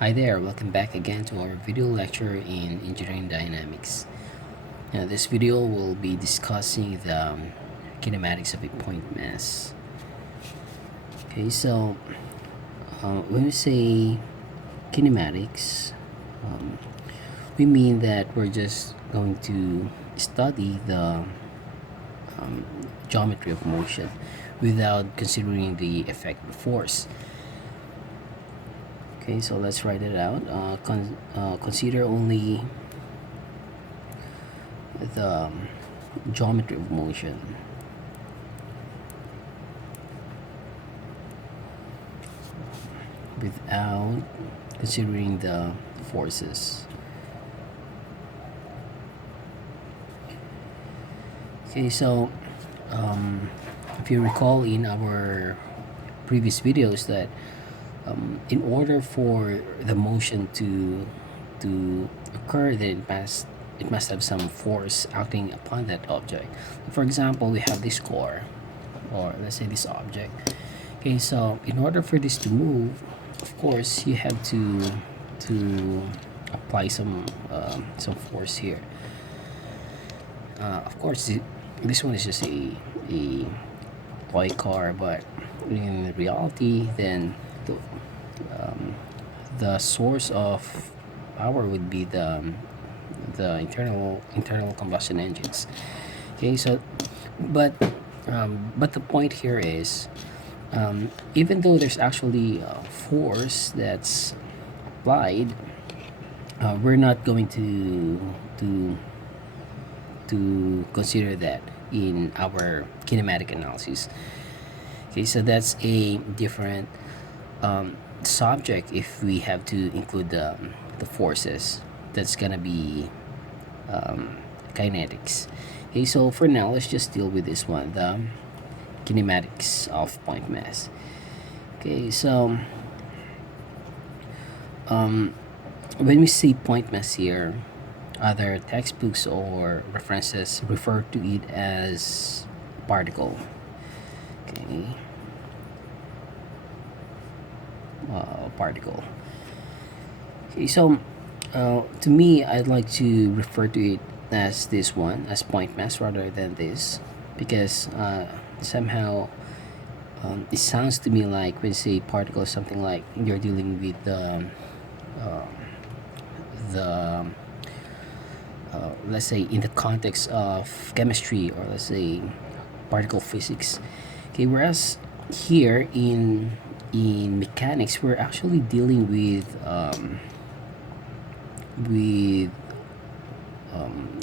Hi there, welcome back again to our video lecture in engineering dynamics. Now, this video will be discussing the kinematics of a point mass. Okay, so when we say kinematics, um, we mean that we're just going to study the um, geometry of motion without considering the effect of force. Okay, so let's write it out. Consider only the geometry of motion without considering the forces. Okay, so if you recall in our previous videos that in order for the motion to occur, then it must have some force acting upon that object. For example, we have this core, or let's say this object. Okay, so in order for this to move, of course, you have to apply some force here. Of course, this one is just a toy car, but in reality, then the source of power would be the internal combustion engines. Okay, so but the point here is, even though there's actually force that's applied, we're not going to to consider that in our kinematic analysis. Okay, so that's a different subject if we have to include the forces. That's gonna be kinetics. Okay, so for now, let's just deal with this one, the kinematics of point mass. Okay, so when we see point mass here, other textbooks or references refer to it as particle. Okay, particle. Okay, so to me, I'd like to refer to it as this one, as point mass, rather than this, because somehow it sounds to me like when you say particle, something like you're dealing with the let's say in the context of chemistry, or let's say particle physics. Okay, whereas here in mechanics, we're actually dealing with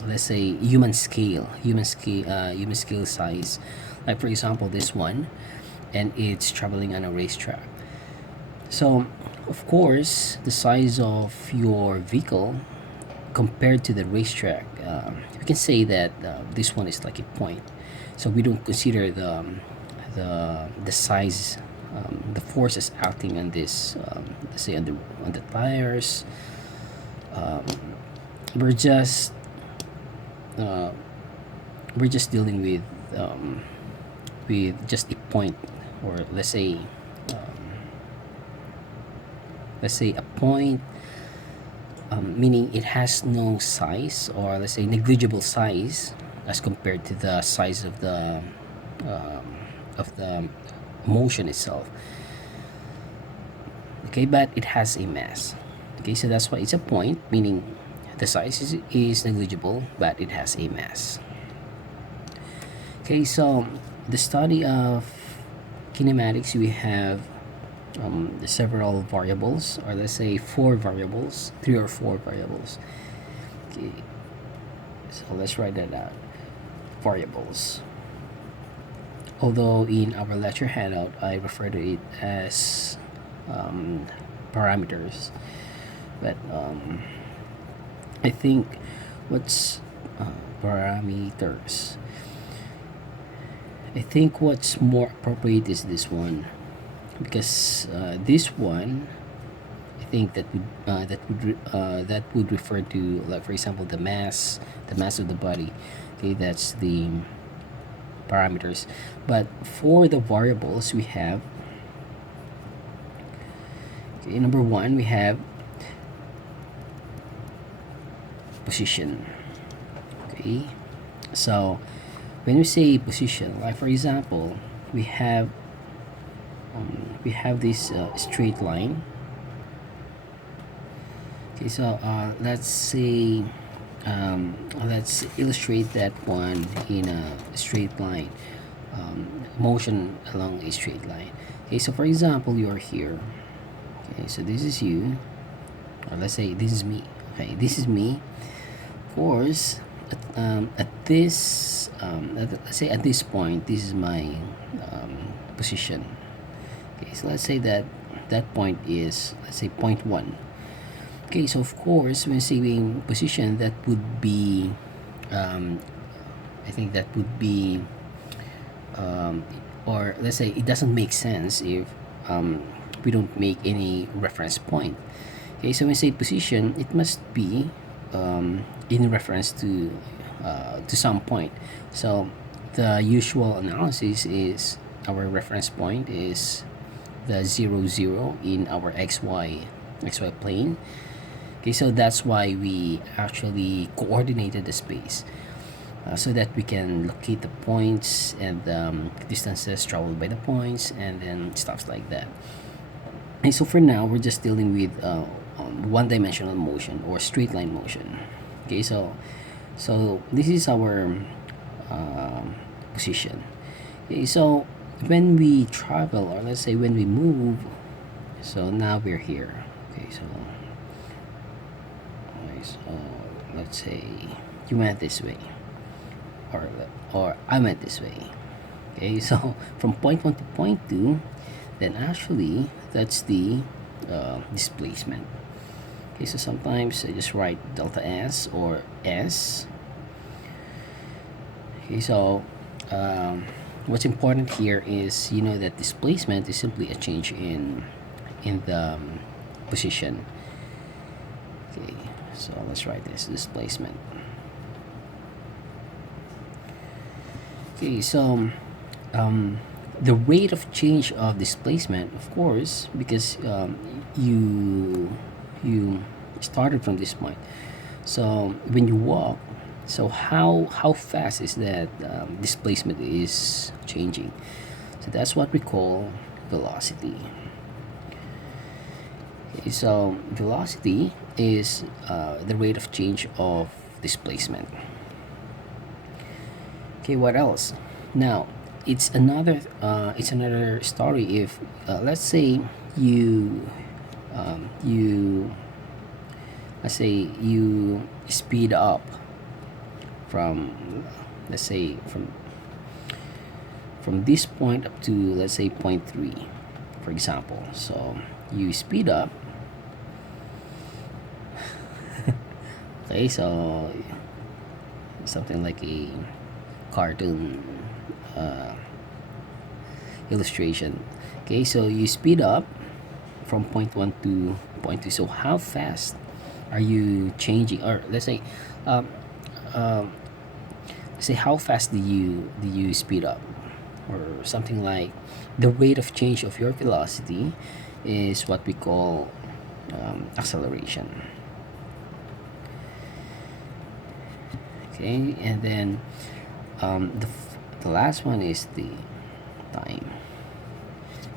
let's say human scale size, like for example this one, and it's traveling on a racetrack. So of course the size of your vehicle compared to the racetrack, we can say that this one is like a point. So we don't consider the size, the forces acting on this, let's say on the tires. We're just uh, we're just dealing with just a point, or let's say a point, meaning it has no size, or let's say negligible size as compared to the size of the motion itself. Okay, but it has a mass. Okay, so that's why it's a point, meaning the size is negligible, but it has a mass. Okay, so the study of kinematics, we have several variables, or let's say four variables, three or four variables. Okay, so let's write that out. Variables. Although in our lecture handout, I refer to it as parameters, but I think what's parameters. I think what's more appropriate is this one, because this one, I think that would refer to, like for example, the mass of the body. Okay, that's the parameters. But for the variables, we have, okay, number one, we have position. Okay, so when we say position, like for example, we have this straight line. Okay, so let's say let's illustrate that one in a straight line, motion along a straight line. Okay, so for example, you're here. Okay, so this is you, or let's say this is me. Okay, this is me. Of course, at this let's say at this point, this is my position. Okay, so let's say that that point is, let's say, point 1. Okay, so of course, when saying position, that would be, I think that would be, or let's say it doesn't make sense if we don't make any reference point. Okay, so when we say position, it must be in reference to some point. So the usual analysis is our reference point is the 0 0 in our xy plane. Okay, so that's why we actually coordinated the space, so that we can locate the points and distances traveled by the points and then stuff like that. And so for now, we're just dealing with one-dimensional motion or straight line motion. Okay, so this is our position. Okay, so when we travel, or let's say when we move, so now we're here. Okay, so let's say you went this way, or I went this way. Okay, so from point 1 to point 2, then actually that's the displacement. Okay, so sometimes I just write delta S or S. Okay, so what's important here is that displacement is simply a change in the position. Okay, so let's write this displacement. Okay, so the rate of change of displacement, of course, because you started from this point. So when you walk, so how fast is that displacement is changing? So that's what we call velocity. Okay, so velocity is the rate of change of displacement. Okay, what else? Now it's another story if let's say let's say you speed up from, let's say, from this point up to, let's say, point 3, for example. So you speed up. Okay, so something like a cartoon illustration. Okay, so you speed up from point 1 to point 2. So how fast are you changing? Or let's say how fast do you speed up, or something like the rate of change of your velocity is what we call acceleration. Okay, and then the last one is the time.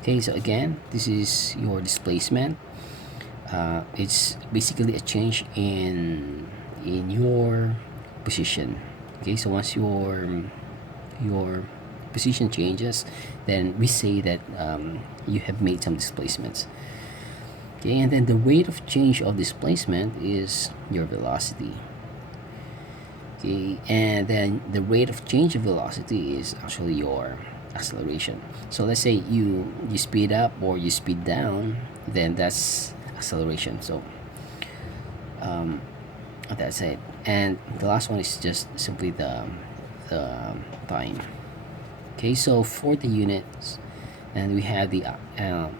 Okay, so again, this is your displacement. It's basically a change in your position. Okay, so once your position changes, then we say that you have made some displacements. Okay, and then the rate of change of displacement is your velocity. Okay, and then the rate of change of velocity is actually your acceleration. So let's say you speed up or you speed down, then that's acceleration. So that's it. And the last one is just simply the time. Okay, so for the units, and we have the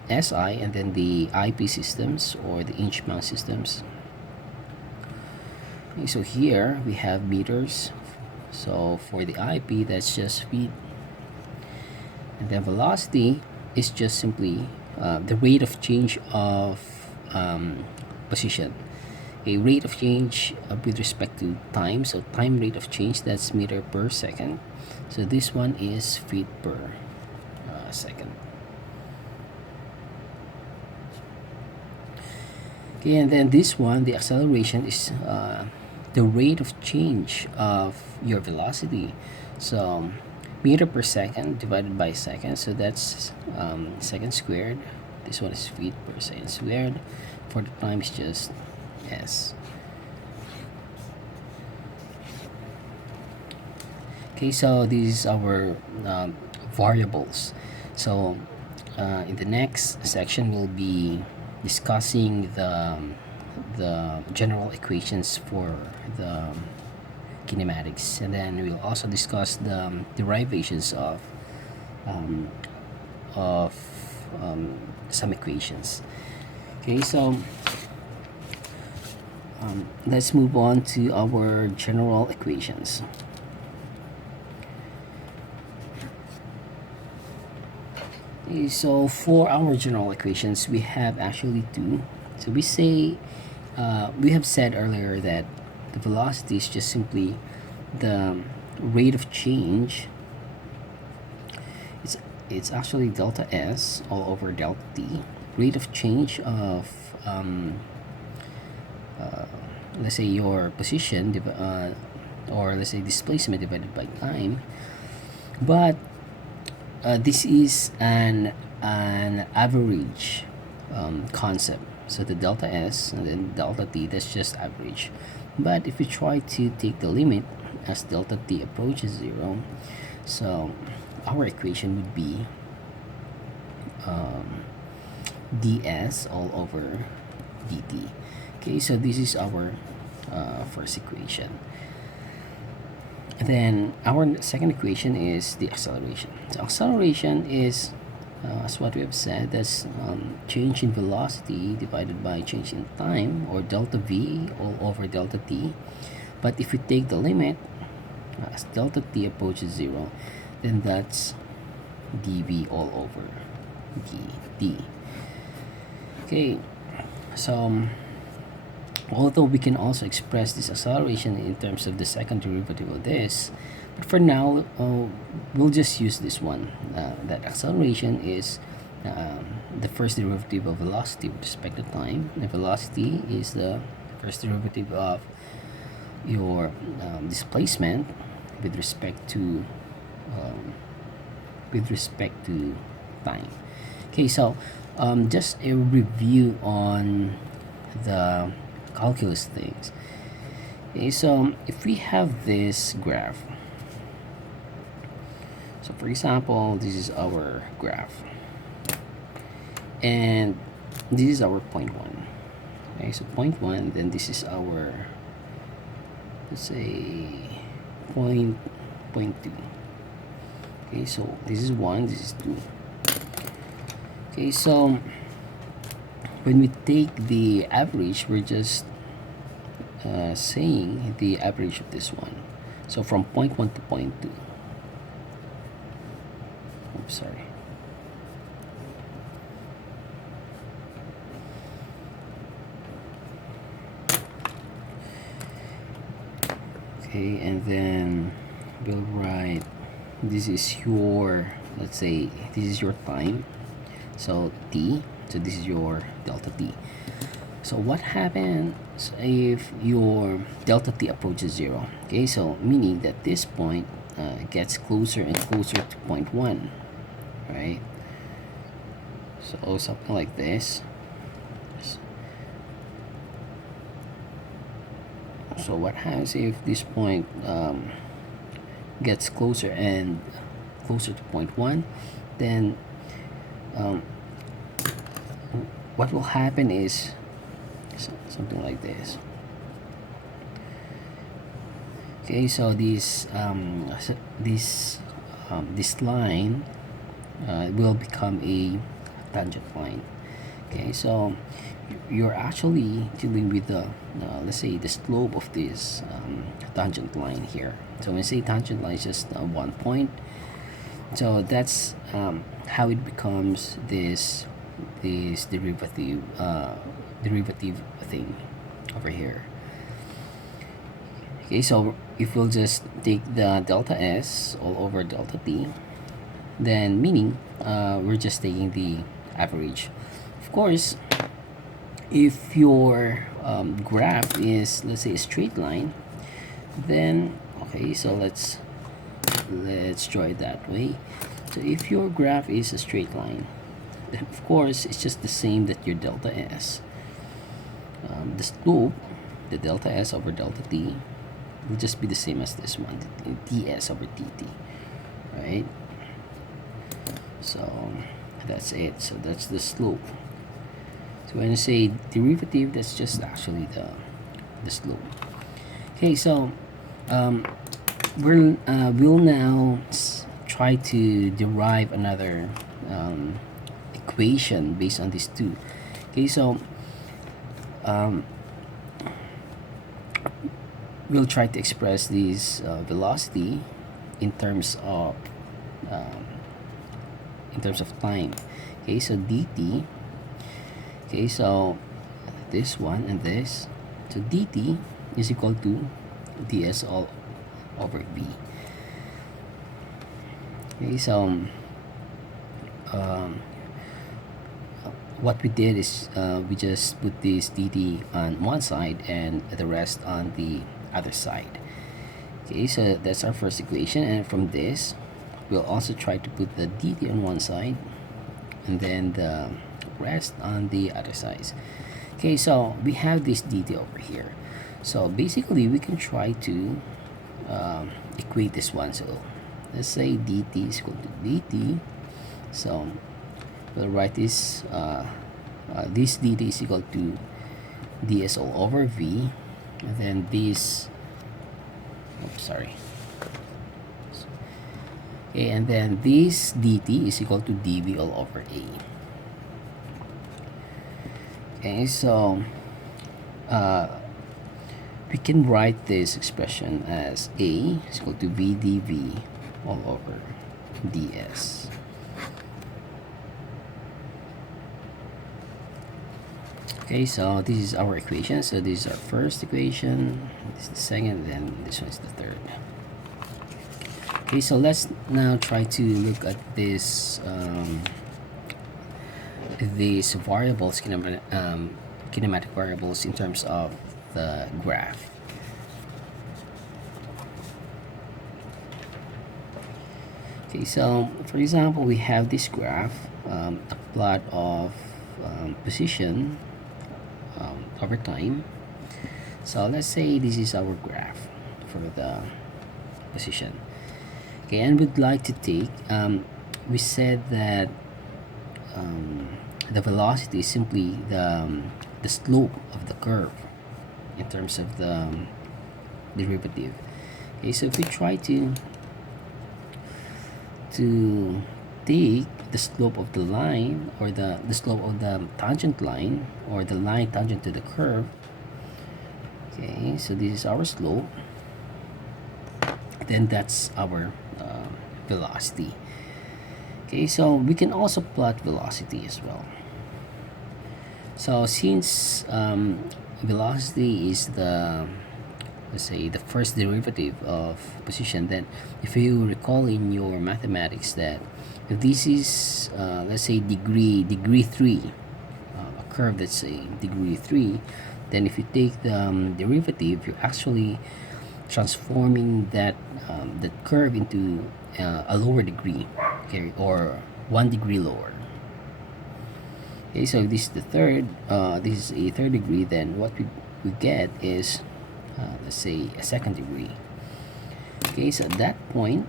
SI and then the IP systems, or the inch-mount systems. Okay, so here we have meters. So for the IP, that's just feet. And then velocity is just simply the rate of change of position. a rate of change with respect to time. So time rate of change, that's meter per second. So this one is feet per second. Okay, and then this one, the acceleration, is the rate of change of your velocity. So meter per second divided by second, so that's second squared. This one is feet per second squared. For the time, is just s. Okay, so these are our variables. So in the next section, we'll be discussing the general equations for the kinematics, and then we'll also discuss the derivations um, of some equations. Okay, so let's move on to our general equations. Okay, so for our general equations, we have actually two. So we have said earlier that the velocity is just simply the rate of change. It's actually delta s all over delta t, rate of change of let's say your position, or let's say displacement divided by time. But this is an average concept. So the delta s and then delta t, that's just average. But if we try to take the limit as delta t approaches 0, so our equation would be ds all over dt. Okay, so this is our first equation. Then our second equation is the acceleration. So acceleration is, as what we have said, that's change in velocity divided by change in time, or delta v all over delta t. But if we take the limit as delta t approaches 0, then that's dv all over dt. Okay, so although we can also express this acceleration in terms of the second derivative of this, but for now we'll just use this one. That acceleration is the first derivative of velocity with respect to time. The velocity is the first derivative of your displacement with respect to time. Okay, so just a review on the calculus things. Okay, so if we have this graph, so for example, this is our graph, and this is our point 1. Okay, so point 1, then this is our, let's say, point 2. Okay, so this is 1, this is 2. Okay, so when we take the average, we're just saying the average of this one. So from point 1 to point 2. Oops, sorry. Okay, and then we'll write, this is your, let's say, this is your time. So t, so this is your delta t. So what happens if your delta t approaches 0? Okay, so meaning that this point gets closer and closer to point 1, right? So something like this. So what happens if this point gets closer and closer to point 1? Then what will happen is something like this. Okay, so this line will become a tangent line. Okay, so you're actually dealing with the let's say the slope of this tangent line here. So when I say tangent line, it's just one point. So that's how it becomes this derivative thing. over here. Okay, so if we'll just take the delta S all over delta T, then meaning we're just taking the average. Of course, if your graph is, let's say, a straight line, then okay, so let's draw it that way. So if your graph is a straight line, then of course it's just the same that your delta S. The slope, the delta S over delta T, will just be the same as this one, ds over dt, right? So that's it. So that's the slope. So when I say derivative, that's just actually the slope. Okay, so we'll now try to derive another equation based on these two. Okay, so we'll try to express this velocity in terms of time. Okay, so dt. Okay, so this one and this. So dt is equal to ds all over v. Okay, so what we did is we just put this dt on one side and the rest on the other side. Okay, so that's our first equation, and from this we'll also try to put the dt on one side and then the rest on the other side. Okay, so we have this dt over here. So basically we can try to equate this one. So let's say dt is equal to dt. So we'll write this dt is equal to ds all over v, and then this, oops, sorry. Okay, and then this dt is equal to dv all over a. Okay, so we can write this expression as a is equal to v dv all over ds. Okay, so this is our equation. So this is our first equation, this is the second, then this one is the third. Okay, so let's now try to look at this these variables, kinematic variables in terms of the graph. Okay, so for example, we have this graph, a plot of position over time. So let's say this is our graph for the position. Okay, and we'd like to take, we said that the velocity is simply the slope of the curve in terms of the derivative. Okay, so if we try to take the slope of the line, or the slope of the tangent line, or the line tangent to the curve. Okay, so this is our slope, then that's our velocity. Okay, so we can also plot velocity as well. So since velocity is the, let's say, the first derivative of position, then if you recall in your mathematics that if this is let's say degree 3, a curve that's say degree 3, then if you take the derivative, you're actually transforming that that curve into a lower degree, okay, or 1 degree lower. Okay, so if this is the third, this is a third degree, then what we get is let's say a second degree. Okay, so at that point,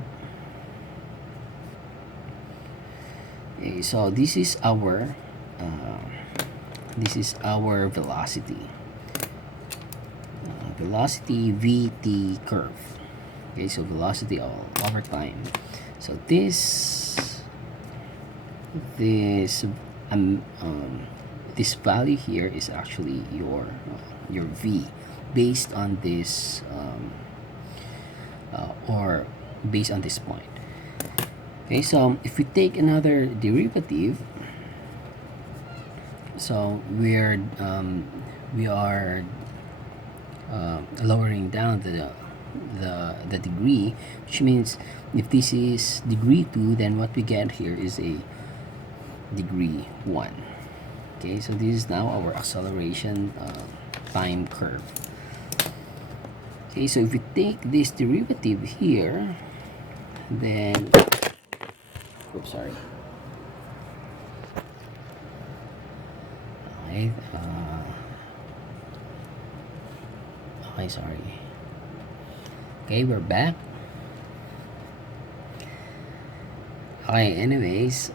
okay, so this is our velocity, velocity vt curve. Okay, so velocity all over time. So this value here is actually your v based on this or based on this point. Okay, so if we take another derivative, so we are lowering down the degree, which means if this is degree 2, then what we get here is a degree 1. Okay, so this is now our acceleration time curve. Okay, so if we take this derivative here, then oops, sorry. Okay, okay, sorry. Okay, we're back. Okay, anyways,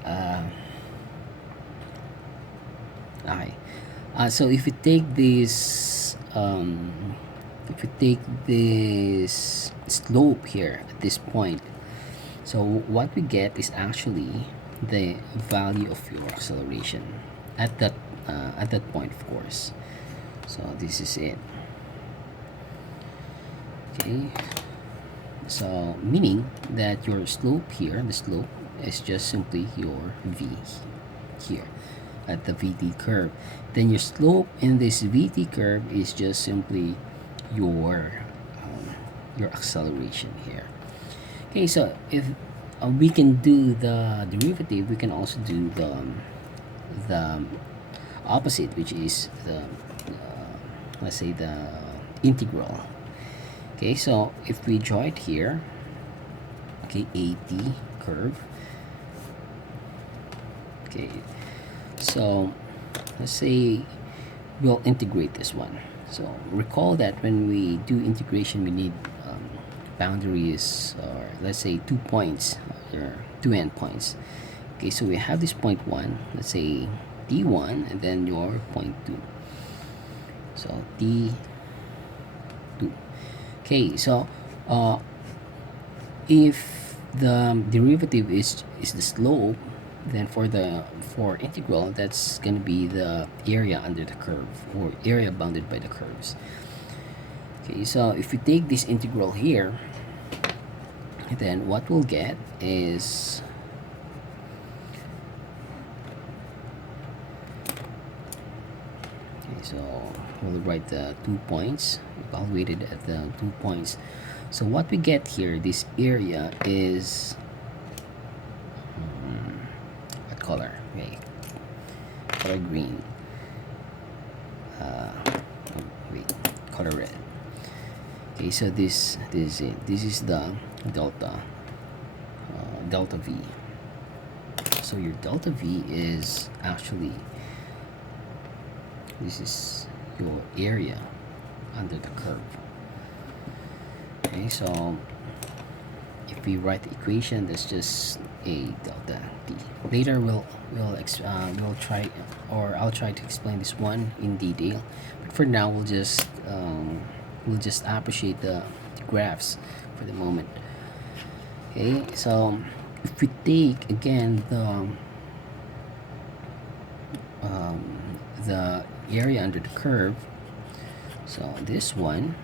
okay. So if we take this slope here at this point, so what we get is actually the value of your acceleration at that point, of course. So this is it. Okay, so meaning that your slope here, the slope is just simply your v here at the vt curve. Then your slope in this vt curve is just simply your acceleration here. Okay, so if we can do the derivative, we can also do the opposite, which is the let's say the integral. Okay, so if we draw it here, okay, AT curve. Okay, so let's say we'll integrate this one. So recall that when we do integration, we need boundaries, or let's say 2 points or 2 endpoints. Okay, so we have this point 1, let's say t1, and then your point 2. So t2. Okay, so if the derivative is the slope, then for integral, that's going to be the area under the curve, or area bounded by the curves. Okay, so if we take this integral here, then what we'll get is so we'll write the 2 points evaluated at the 2 points. So what we get here, this area is what color? Okay, color green. Wait, color red. Okay, so this is it. This is the delta v. So your delta v is actually, this is your area under the curve. Okay, so if we write the equation, that's just a delta t. Later we'll try, or I'll try to explain this one in detail, but for now we'll just appreciate the graphs for the moment. Okay, so if we take again the area under the curve, so this one,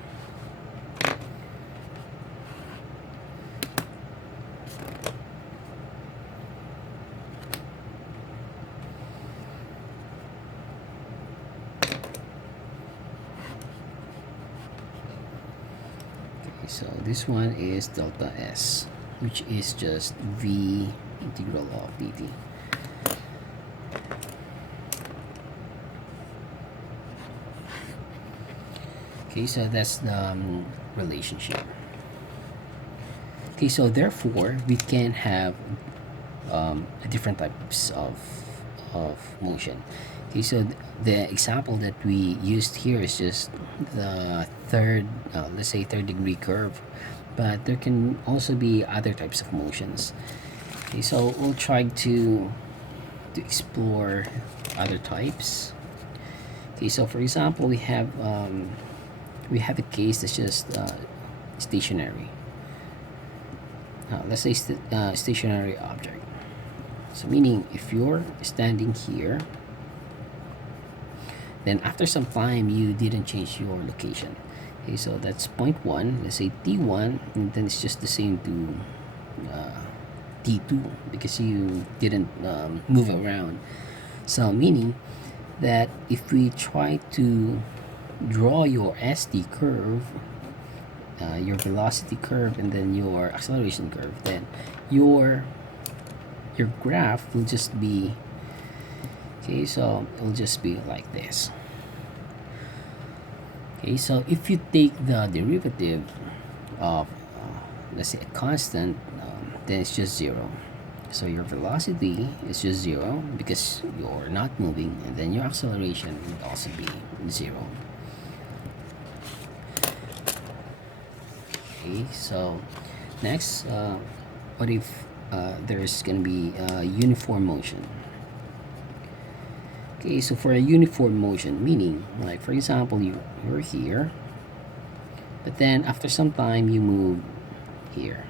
okay, so this one is delta s, which is just v integral of dt. Okay, so that's the relationship. Okay, so therefore we can have different types of motion. Okay, so the example that we used here is just the third, let's say third degree curve, but there can also be other types of motions. Okay, so we'll try to explore other types. Okay, so for example, we have a case that's just stationary. Let's say stationary object. So meaning if you're standing here, then after some time you didn't change your location. Okay, so that's point 1. Let's say t1, and then it's just the same to t2 because you didn't move around. So meaning that if we try to draw your SD curve, your velocity curve, and then your acceleration curve, then your graph will just be, okay, so it will just be like this. Okay, so if you take the derivative of let's say a constant, then it's just zero. So your velocity is just zero because you're not moving, and then your acceleration would also be zero. Okay, so next, what if there's gonna be uniform motion? Okay, so for a uniform motion, meaning like for example you're here, but then after some time you move here.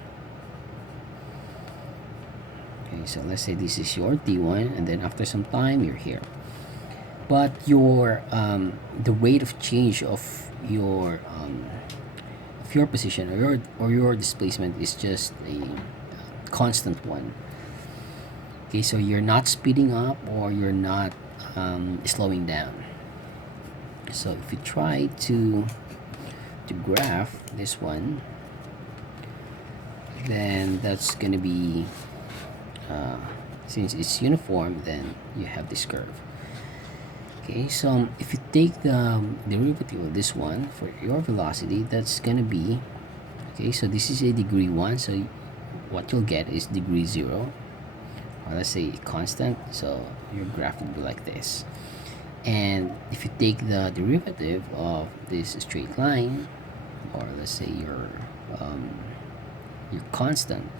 Okay, so let's say this is your T1, and then after some time you're here, but your the rate of change of your position or your displacement is just a constant one. Okay, so you're not speeding up or you're not slowing down. So if you try to graph this one, then that's gonna be since it's uniform, then you have this curve. Okay, so if you take the derivative of this one for your velocity, that's gonna be, okay, so this is a degree 1, so what you'll get is degree 0, or let's say constant, so your graph will be like this. And if you take the derivative of this straight line, or let's say your constant,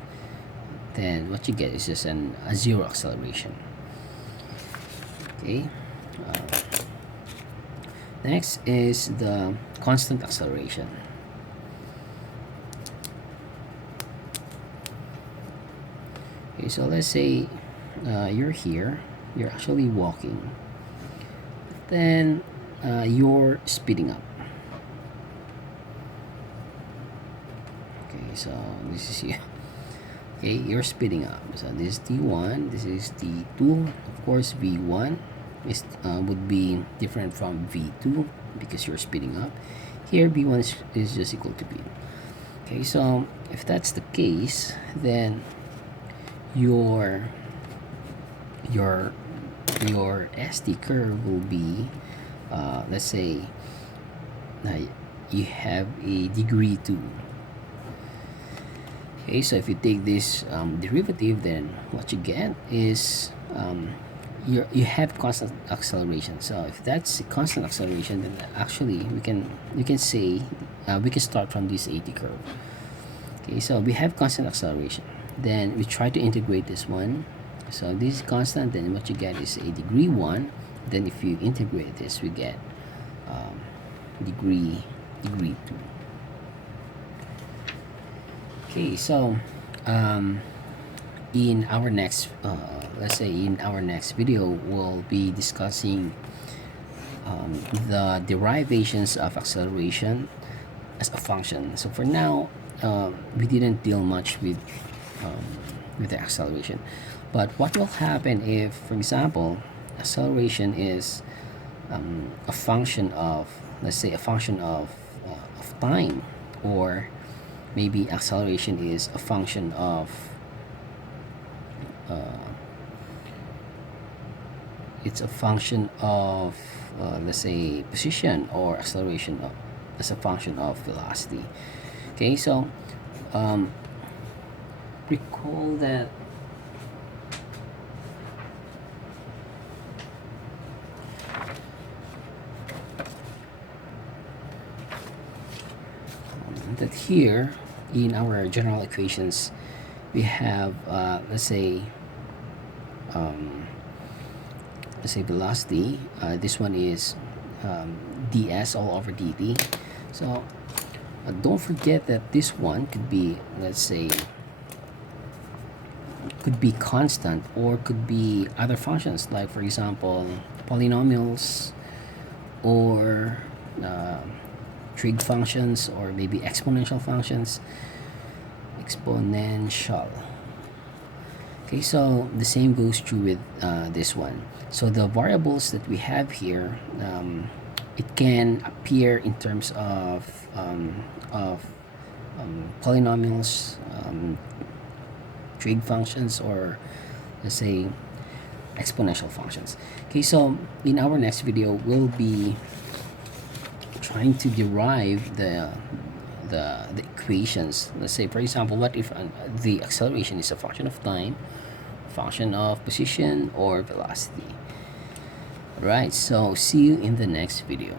then what you get is just a zero acceleration. Okay, next is the constant acceleration. Okay, so let's say you're here, you're actually walking, then you're speeding up. Okay, so this is you. Okay, you're speeding up. So this is T1, this is T2. Of course, V1 is would be different from V2 because you're speeding up. Here, V1 is just equal to V. Okay, so if that's the case, then your SD curve will be, let's say, you have a degree 2. Okay, so if you take this derivative, then what you get is you have constant acceleration. So if that's a constant acceleration, then actually you can say we can start from this AT curve. Okay, so we have constant acceleration. Then we try to integrate this one. So this is constant. Then what you get is a degree 1. Then if you integrate this, we get degree 2. Okay, so in our next let's say in our next video, we'll be discussing the derivations of acceleration as a function. So for now, we didn't deal much with the acceleration, but what will happen if, for example, acceleration is a function of, let's say, a function of time, or maybe acceleration is a function of it's a function of let's say position, or acceleration as a function of velocity. Okay, so recall that here in our general equations we have let's say velocity. This one is ds all over dt. So don't forget that this one could be, let's say, could be constant, or could be other functions, like for example polynomials, or trig functions, or maybe exponential functions. Exponential. Okay, so the same goes true with this one. So the variables that we have here it can appear in terms of polynomials, trig functions, or let's say exponential functions. Okay, so in our next video we'll be trying to derive the equations. Let's say, for example, what if the acceleration is a function of time, function of position, or velocity. Right, so see you in the next video.